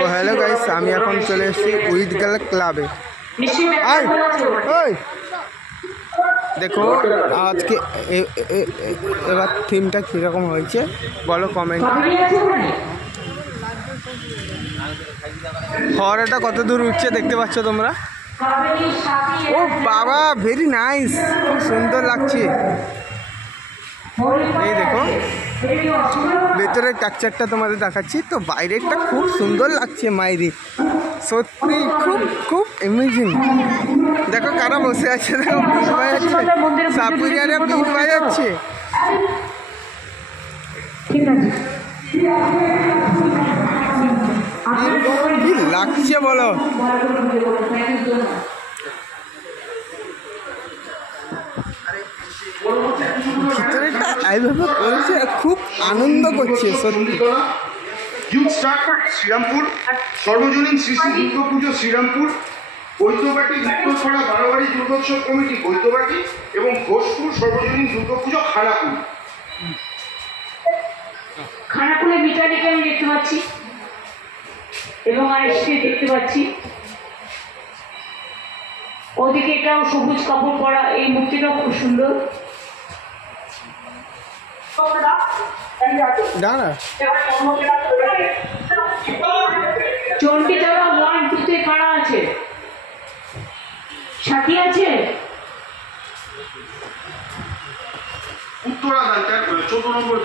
তো hello guys, আমি এখন চলে এসেছি উইথ গার্ল ক্লাবে। দেখো আজকে এবার থিমটা কীরকম হয়েছে বলো কমেন্ট। ফোয়ারাটা কত দূর উঠছে দেখতে পাচ্ছ তোমরা? ও বাবা, ভেরি নাইস, খুব সুন্দর লাগছে। এই দেখো ভেতরের টেক্সচারটা তোমাদের দেখাচ্ছি, তো বাইরেরটা খুব সুন্দর লাগছে মাইরি, সত্যি খুব খুব অ্যামেজিং। দেখো কারা বসে আছে, দেখো বিট বাজাচ্ছে, সাপুরিয়ারে বিট বাজাচ্ছে। কি লাগছে বলো? ভিতরেটা এইভাবে করেছে, খুব আনন্দ করছে সত্যি। ইউথ স্টার্ট শ্রীরামপুর, সর্বজনীন শ্রী শ্রী দুর্গাপুজো শ্রীরামপুর, বৈদ্যবাটি উত্তরপাড়া বারোয়ারি দুর্গোৎসব কমিটি বৈদ্যবাটি এবং ঘোষপুর সর্বজনীন দুর্গাপুজো খানাপুর। খানাকুলে মিটারিকে আমি দেখতে পাচ্ছি এবং আইসকে দেখতে পাচ্ছি। ওদিকে এটাও সবুজ কাপড় পরা, এই মূর্তিটাও খুব সুন্দর। চণ্ডীতলা 1, 2 তে কারা আছে? সাথী আছে? উত্তরাদানটা 14 নম্বর